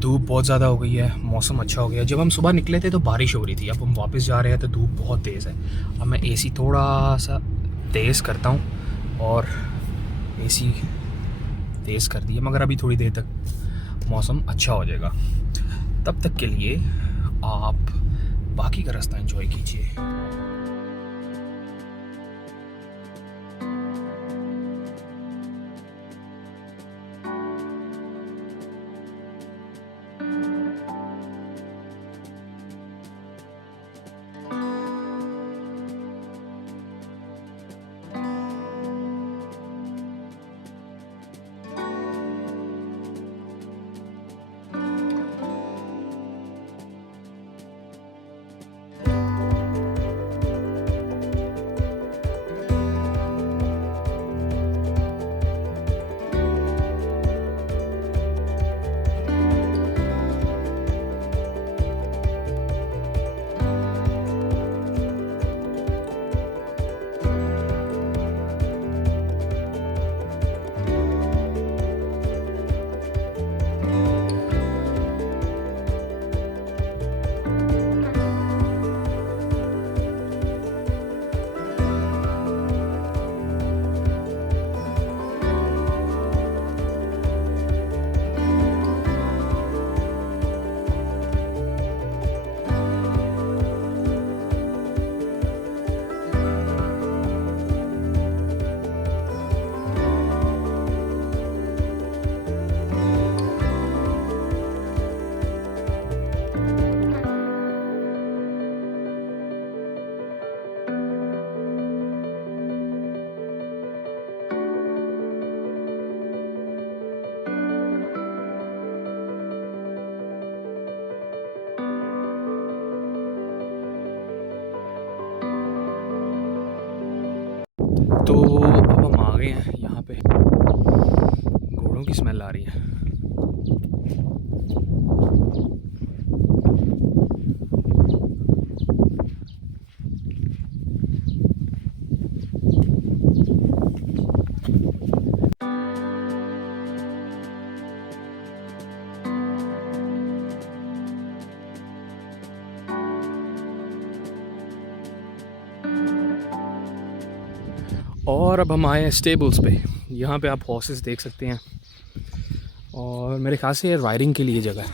धूप बहुत ज़्यादा हो गई है, मौसम अच्छा हो गया। जब हम सुबह निकले थे तो बारिश हो रही थी, अब हम वापस जा रहे हैं तो धूप बहुत तेज़ है। अब मैं एसी थोड़ा सा तेज़ करता हूँ और एसी तेज़ कर दिया, मगर अभी थोड़ी देर तक मौसम अच्छा हो जाएगा। तब तक के लिए आप बाकी का रास्ता एंजॉय कीजिए। तो अब हम आ गए हैं यहाँ पे, घोड़ों की स्मेल आ रही है। और अब हम आए हैं स्टेबल्स पे। यहाँ पे आप हॉर्सेस देख सकते हैं और मेरे ख्याल से राइडिंग के लिए जगह है।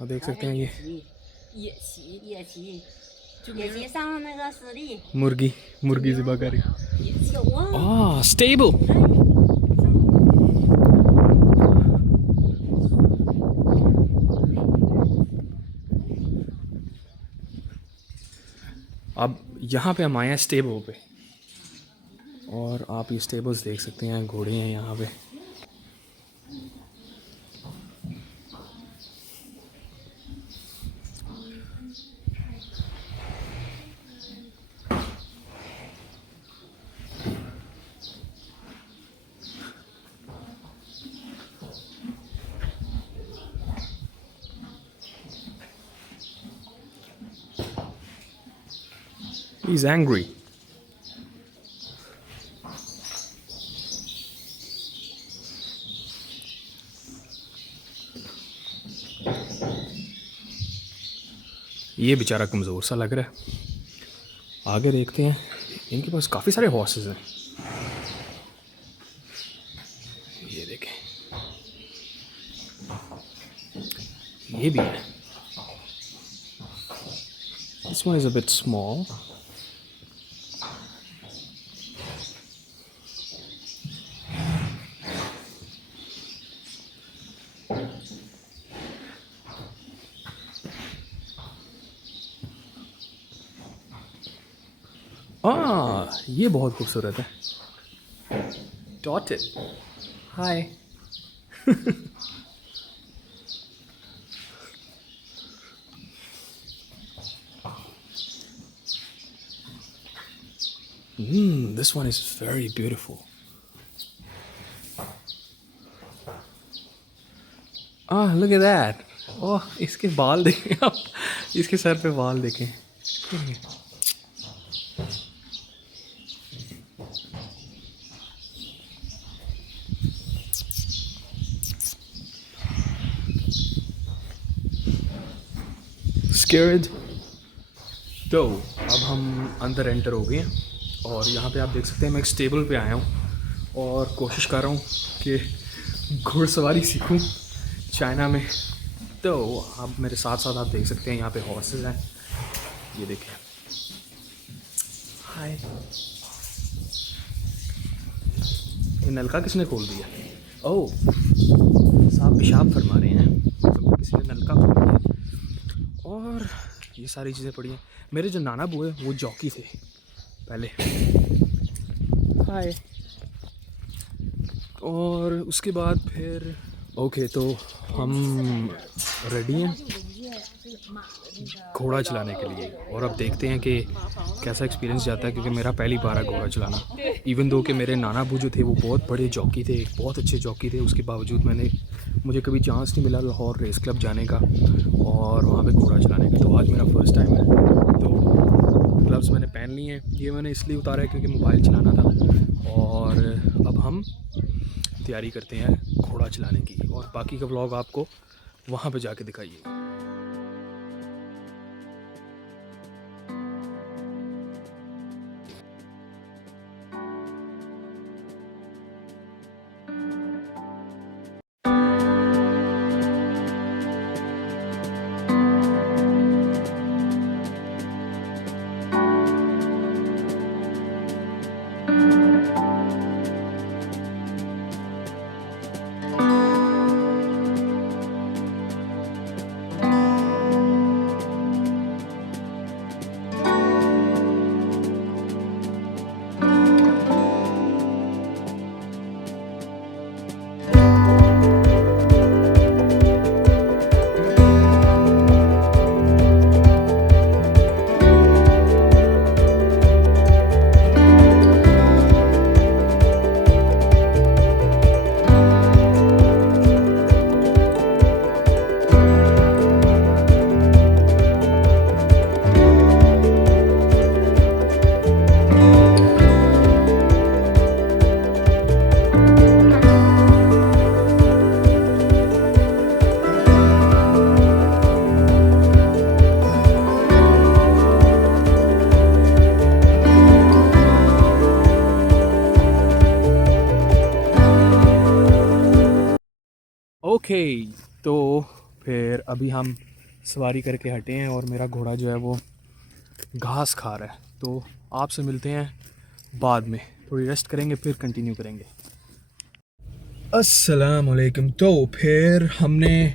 आप देख सकते हैं ये मुर्गी मुर्गी ज़िबा कर रही। स्टेबल। अब यहाँ पे हम आए हैं स्टेबल पे और आप ये स्टेबल्स देख सकते हैं, घोड़े हैं यहाँ पे। He's angry. ये बेचारा कमज़ोर सा लग रहा है। आगे देखते हैं, इनके पास काफ़ी सारे हॉर्सेस हैं। ये देखें, ये भी है। This one is a bit small. ये बहुत खूबसूरत है। Dotted. Hi. This one is very beautiful. Look at that. ओह, इसके बाल देखें आप, इसके सर पे बाल देखें। स्केर्ड। तो अब हम अंदर एंटर हो गए हैं और यहाँ पे आप देख सकते हैं मैं एक स्टेबल पे आया हूँ और कोशिश कर रहा हूँ कि घुड़सवारी सीखूँ चाइना में। तो आप मेरे साथ साथ आप देख सकते हैं यहाँ पे हॉर्सेस हैं, ये देखें। हाय, ये नलका किसने खोल दिया? ओह, साहब पेशाब फरमा रहे हैं, तो किसी ने नलका खोल दिया। और ये सारी चीज़ें पड़ी हैं। मेरे जो नाना बुए वो जॉकी थे पहले। हाय। और उसके बाद फिर ओके, तो हम रेडी हैं घोड़ा चलाने के लिए और अब देखते हैं कि कैसा एक्सपीरियंस जाता है, क्योंकि मेरा पहली बार है घोड़ा चलाना। इवन दो कि मेरे नाना बू जो थे वो बहुत बड़े जॉकी थे, बहुत अच्छे जॉकी थे, उसके बावजूद मुझे कभी चांस नहीं मिला लाहौर रेस क्लब जाने का और वहाँ पे घोड़ा चलाने का। तो आज मेरा फर्स्ट टाइम है, तो ग्लव्स मैंने पहन लिए हैं। ये मैंने इसलिए उतारा है क्योंकि मोबाइल चलाना था। और अब हम तैयारी करते हैं घोड़ा चलाने की और बाकी का व्लॉग आपको वहाँ पे जाके दिखाइए। ओके, तो फिर अभी हम सवारी करके हटे हैं और मेरा घोड़ा जो है वो घास खा रहा है। तो आपसे मिलते हैं बाद में, थोड़ी रेस्ट करेंगे फिर कंटिन्यू करेंगे। अस्सलाम वालेकुम। तो फिर हमने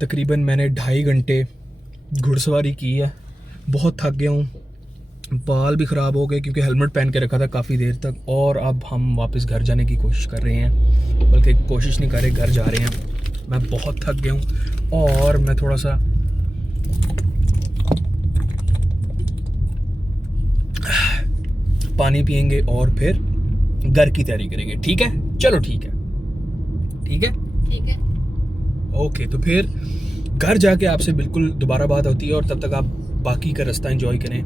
तकरीबन मैंने 2.5 घंटे घुड़सवारी की है। बहुत थक गया हूँ, बाल भी ख़राब हो गए क्योंकि हेलमेट पहन के रखा था काफ़ी देर तक। और अब हम वापस घर जाने की कोशिश कर रहे हैं, बल्कि कोशिश नहीं कर रहे, घर जा रहे हैं। मैं बहुत थक गया हूँ और मैं थोड़ा सा पानी पियेंगे और फिर घर की तैयारी करेंगे। ठीक है, चलो ठीक है, ठीक है, ठीक है। ओके, तो फिर घर जाके आपसे बिल्कुल दोबारा बात होती है और तब तक आप बाकी का रास्ता एंजॉय करें।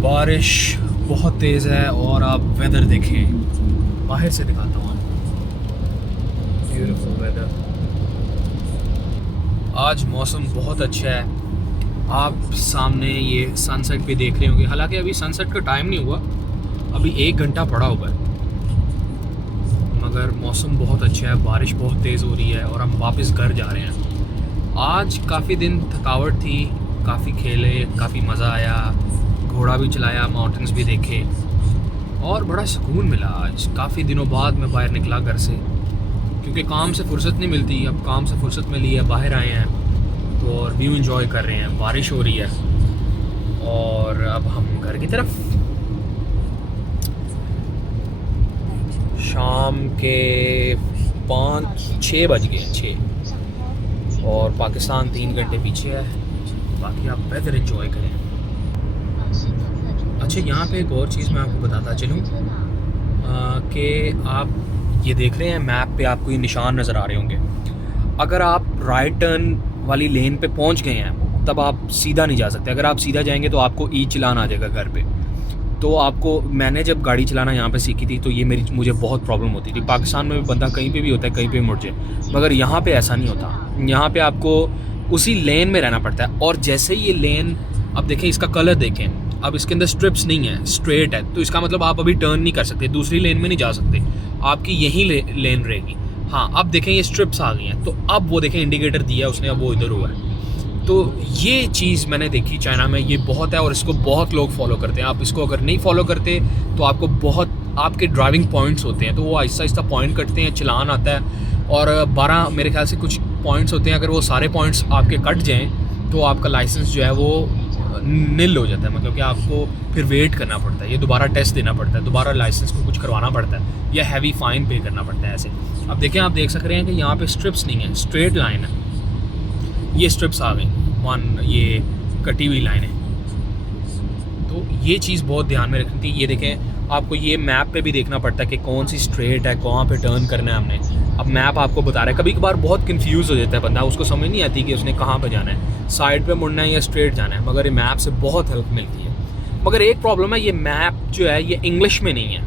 बारिश बहुत तेज़ है और आप वेदर देखें, बाहर से दिखाता हूँ आपको। ब्यूटीफुल वेदर, आज मौसम बहुत अच्छा है। आप सामने ये सनसेट भी देख रहे होंगे, हालांकि अभी सनसेट का टाइम नहीं हुआ, अभी 1 घंटा पड़ा हुआ है, मगर मौसम बहुत अच्छा है। बारिश बहुत तेज़ हो रही है और हम वापस घर जा रहे हैं। आज काफ़ी दिन थकावट थी, काफ़ी खेले, काफ़ी मज़ा आया, घोड़ा भी चलाया, माउंटेन्स भी देखे और बड़ा सुकून मिला। आज काफ़ी दिनों बाद मैं बाहर निकला घर से, क्योंकि काम से फुर्सत नहीं मिलती। अब काम से फुर्सत मिली है, बाहर आए हैं तो और व्यू एंजॉय कर रहे हैं। बारिश हो रही है और अब की तरफ। शाम के 5-6 बज गए, 6, और पाकिस्तान 3 घंटे पीछे है। बाकी आप वेदर एंजॉय करें। अच्छा, यहाँ पे एक और चीज़ मैं आपको बताता चलूँ कि आप ये देख रहे हैं मैप पे, आपको ये निशान नज़र आ रहे होंगे। अगर आप राइट टर्न वाली लेन पे पहुँच गए हैं तब आप सीधा नहीं जा सकते। अगर आप सीधा जाएंगे तो आपको ई चलान आ जाएगा घर पे। तो आपको, मैंने जब गाड़ी चलाना यहाँ पे सीखी थी तो ये मुझे बहुत प्रॉब्लम होती थी। पाकिस्तान में भी बंदा कहीं पे भी होता है, कहीं पे मुड़ जाए, मगर यहाँ पे ऐसा नहीं होता। यहाँ पे आपको उसी लेन में रहना पड़ता है। और जैसे ही ये लेन, अब देखें इसका कलर देखें, अब इसके अंदर स्ट्रिप्स नहीं है, स्ट्रेट है, तो इसका मतलब आप अभी टर्न नहीं कर सकते, दूसरी लेन में नहीं जा सकते, आपकी यही लेन रहेगी। हाँ, अब देखें ये स्ट्रिप्स आ गई हैं, तो अब वो देखें इंडिकेटर दिया उसने, अब वो इधर हुआ है। तो ये चीज़ मैंने देखी चाइना में, ये बहुत है और इसको बहुत लोग फॉलो करते हैं। आप इसको अगर नहीं फॉलो करते तो आपको बहुत, आपके ड्राइविंग पॉइंट्स होते हैं तो वो आहिस्ता आहिस्ता पॉइंट कटते हैं, चलान आता है, और 12 मेरे ख्याल से कुछ पॉइंट्स होते हैं। अगर वो सारे पॉइंट्स आपके कट जाएँ तो आपका लाइसेंस जो है वो नील हो जाता है, मतलब कि आपको फिर वेट करना पड़ता है, ये दोबारा टेस्ट देना पड़ता है, दोबारा लाइसेंस को कुछ करवाना पड़ता है, या हैवी फ़ाइन पे करना पड़ता है ऐसे। अब देखें, आप देख सक रहे हैं कि यहाँ पे स्ट्रिप्स नहीं है, स्ट्रेट लाइन है, ये स्ट्रिप्स आ गई, ये कटी हुई लाइन है। तो ये चीज़ बहुत ध्यान में रखनी थी। ये देखें, आपको ये मैप पे भी देखना पड़ता है कि कौन सी स्ट्रेट है, कहाँ पे टर्न करना है हमने। अब मैप आपको बता रहा है, कभी कभार बहुत कंफ्यूज हो जाता है बंदा, उसको समझ नहीं आती कि उसने कहाँ पे जाना है, साइड पे मुड़ना है या स्ट्रेट जाना है, मगर ये मैप से बहुत हेल्प मिलती है। मगर एक प्रॉब्लम है, ये मैप जो है ये इंग्लिश में नहीं है,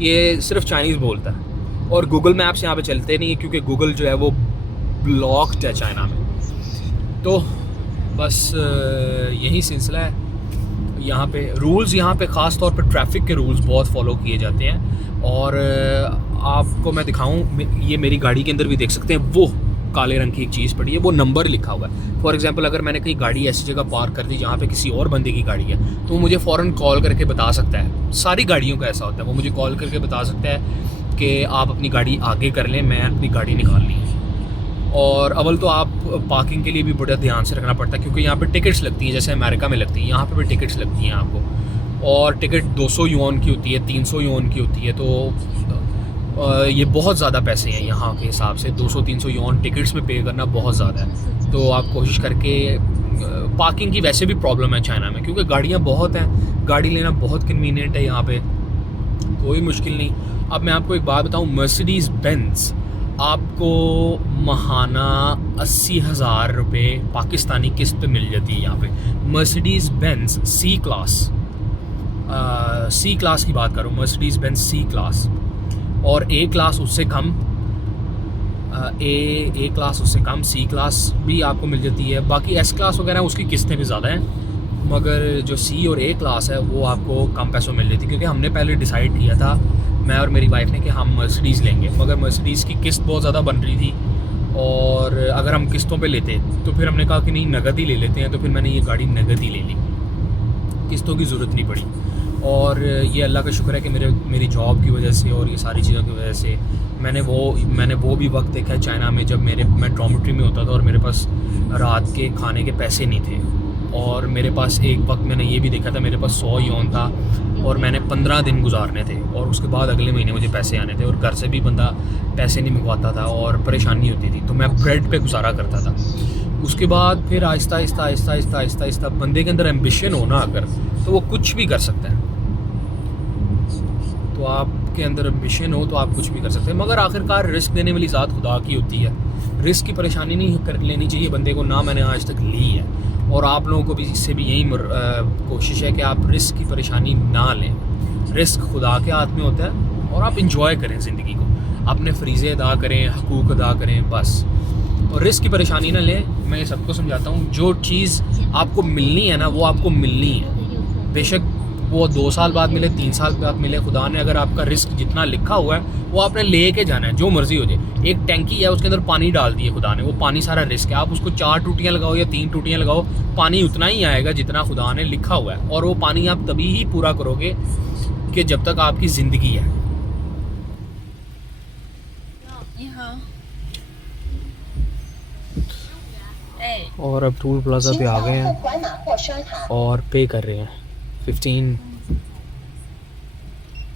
ये सिर्फ चाइनीज़ बोलता है, और गूगल मैप्स यहाँ पे चलते नहीं है क्योंकि गूगल जो है वो ब्लॉक्ड है चाइना में। तो बस यही सिलसिला है। यहाँ पे रूल्स, यहाँ पे ख़ास तौर पे ट्रैफिक के रूल्स बहुत फॉलो किए जाते हैं। और आपको मैं दिखाऊं, ये मेरी गाड़ी के अंदर भी देख सकते हैं, वो काले रंग की एक चीज़ पड़ी है, वो नंबर लिखा हुआ है। फॉर एग्जांपल, अगर मैंने कहीं गाड़ी ऐसी जगह पार्क कर दी जहाँ पे किसी और बंदे की गाड़ी है, तो वो मुझे फ़ौरन कॉल करके बता सकता है। सारी गाड़ियों का ऐसा होता है, वो मुझे कॉल करके बता सकता है कि आप अपनी गाड़ी आगे कर लें, मैं अपनी गाड़ी निकालनी है। और अव्वल तो आप पार्किंग के लिए भी बड़ा ध्यान से रखना पड़ता है, क्योंकि यहाँ पे टिकट्स लगती हैं, जैसे अमेरिका में लगती हैं, यहाँ पे भी टिकट्स लगती हैं आपको। और टिकट 200 युआन की होती है, 300 युआन की होती है, तो ये बहुत ज़्यादा पैसे हैं यहाँ के हिसाब से। 200-300 युआन टिकट्स में पे करना बहुत ज़्यादा है। तो आप कोशिश करके, पार्किंग की वैसे भी प्रॉब्लम है चाइना में, क्योंकि गाड़ियाँ बहुत हैं, गाड़ी लेना बहुत कन्वीनियंट है यहाँ पर, कोई मुश्किल नहीं। अब मैं आपको एक बात बताऊँ, मर्सिडीज़ बेंज आपको महाना 80,000 रुपये पाकिस्तानी किस्त पे मिल जाती है यहाँ पे। मर्सिडीज़ बेंज सी क्लास की बात करूँ, मर्सिडीज़ बेंज सी क्लास, और ए क्लास उससे कम, ए क्लास उससे कम, सी क्लास भी आपको मिल जाती है। बाकी एस क्लास वगैरह उसकी किस्तें भी ज़्यादा हैं, मगर जो सी और ए क्लास है वो आपको कम पैसों में मिल जाती है। क्योंकि हमने पहले डिसाइड किया था, मैं और मेरी वाइफ ने, कि हम मर्सिडीज़ लेंगे, मगर मर्सिडीज़ की किस्त बहुत ज़्यादा बन रही थी, और अगर हम किस्तों पे लेते तो फिर हमने कहा कि नहीं, नगद ही ले लेते हैं। तो फिर मैंने ये गाड़ी नगद ही ले ली, किस्तों की ज़रूरत नहीं पड़ी। और ये अल्लाह का शुक्र है कि मेरी जॉब की वजह से और ये सारी चीज़ों की वजह से मैंने वो भी वक्त देखा है चाइना में जब मैं डॉर्मेट्री में होता था और मेरे पास रात के खाने के पैसे नहीं थे। और मेरे पास एक वक्त मैंने ये भी देखा था, मेरे पास 100 युआन था और मैंने 15 दिन गुजारने थे, और उसके बाद अगले महीने मुझे पैसे आने थे, और घर से भी बंदा पैसे नहीं मंगवाता था और परेशानी होती थी, तो मैं ब्रेड पे गुजारा करता था। उसके बाद फिर आहिस्ता आहिस्ता बंदे के अंदर एम्बिशन हो ना अगर, तो वो कुछ भी कर सकता है। तो आपके अंदर एम्बिशन हो तो आप कुछ भी कर सकते हैं, मगर आखिरकार रिस्क देने वाली ज़ात खुदा की होती है। रिस्क की परेशानी नहीं कर लेनी चाहिए बंदे को, ना मैंने आज तक ली है, और आप लोगों को भी इससे भी यही कोशिश है कि आप रिस्क की परेशानी ना लें। रिस्क खुदा के हाथ में होता है, और आप इंजॉय करें ज़िंदगी को, अपने फरीज़े अदा करें, हकूक़ अदा करें बस, और रिस्क की परेशानी ना लें। मैं सबको समझाता हूँ, जो चीज़ आपको मिलनी है ना वो आपको मिलनी है, बेशक वो 2 साल बाद मिले, 3 साल बाद मिले। खुदा ने अगर आपका रिस्क जितना लिखा हुआ है वो आपने ले के जाना है, जो मर्जी हो जाए। एक टैंकी है, उसके अंदर पानी डाल दिए खुदा ने, वो पानी सारा रिस्क है। आप उसको 4 टूटियाँ लगाओ या 3 टूटियाँ लगाओ, पानी उतना ही आएगा जितना खुदा ने लिखा हुआ है, और वो पानी आप तभी ही पूरा करोगे कि जब तक आपकी ज़िंदगी है। और अब टूल प्लाजा पे आ गए हैं और पे कर रहे हैं। 15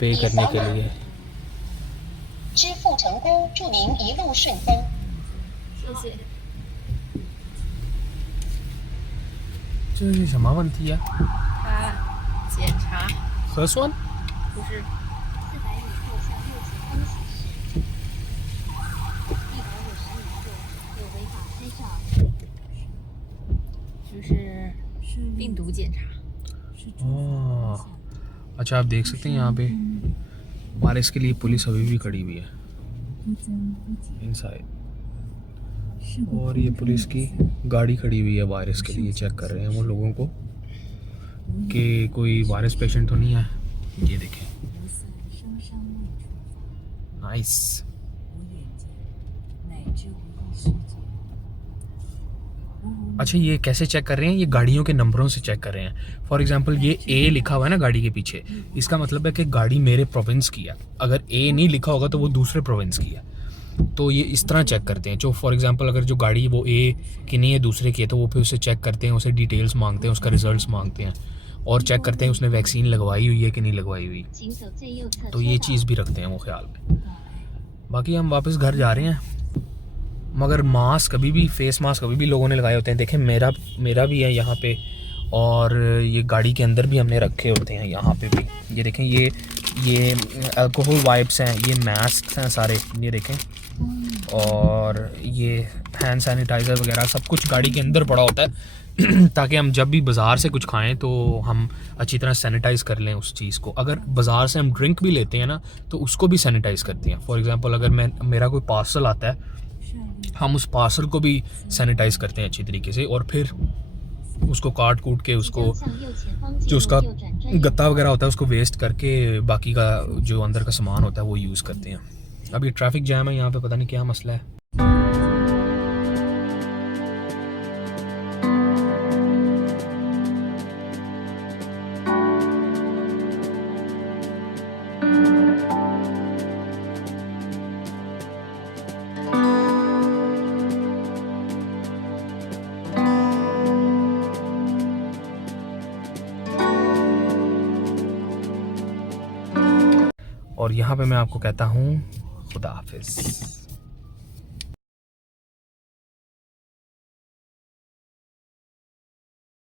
पे करने के लिए। 支付成功，祝您一路顺风。谢谢。这是什么问题呀、他检查核酸？不是400米后向右前方行驶。150米后有违法拍照。就是病毒检查。 ओह, अच्छा आप देख सकते हैं यहाँ पे बारिश के लिए पुलिस अभी भी खड़ी हुई है इनसाइड, और ये पुलिस की गाड़ी खड़ी हुई है वायरस के लिए, चेक कर रहे हैं वो लोगों को कि कोई वायरस पेशेंट तो नहीं है। ये देखें, नाइस। अच्छा ये कैसे चेक कर रहे हैं? ये गाड़ियों के नंबरों से चेक कर रहे हैं। फॉर एग्जांपल ये ए लिखा हुआ है ना गाड़ी के पीछे, इसका मतलब है कि गाड़ी मेरे प्रोविंस की है। अगर ए नहीं लिखा होगा तो वो दूसरे प्रोविंस की है। तो ये इस तरह चेक करते हैं। जो फॉर एग्जांपल अगर जो गाड़ी वो ए की नहीं है दूसरे की है, तो वो फिर उसे चेक करते हैं, उसे डिटेल्स मांगते हैं, उसका रिजल्ट्स मांगते हैं और चेक करते हैं उसने वैक्सीन लगवाई हुई है कि नहीं लगवाई हुई। तो ये चीज़ भी रखते हैं वो ख्याल में। बाकी हम वापस घर जा रहे हैं, मगर मास्क अभी भी, फेस मास्क अभी भी लोगों ने लगाए होते हैं। देखें मेरा भी है यहाँ पे, और ये गाड़ी के अंदर भी हमने रखे होते हैं यहाँ पे भी। ये देखें, ये अल्कोहल वाइप्स हैं, ये मास्क हैं सारे, ये देखें, और ये हैंड सैनिटाइज़र वगैरह सब कुछ गाड़ी के अंदर पड़ा होता है ताकि हम जब भी बाज़ार से कुछ खाएं तो हम अच्छी तरह सैनिटाइज़ कर लें उस चीज़ को। अगर बाज़ार से हम ड्रिंक भी लेते हैं ना तो उसको भी सैनिटाइज़ करते हैं। फॉर एग्ज़ाम्पल अगर मेरा कोई पार्सल आता है, हम उस पार्सल को भी सैनिटाइज़ करते हैं अच्छी तरीके से, और फिर उसको काट कूट के उसको जो उसका गत्ता वगैरह होता है उसको वेस्ट करके बाकी का जो अंदर का सामान होता है वो यूज़ करते हैं। अब ये ट्रैफिक जैम है यहाँ पे, पता नहीं क्या मसला है। और यहाँ पे मैं आपको कहता हूँ खुदा हाफिज़।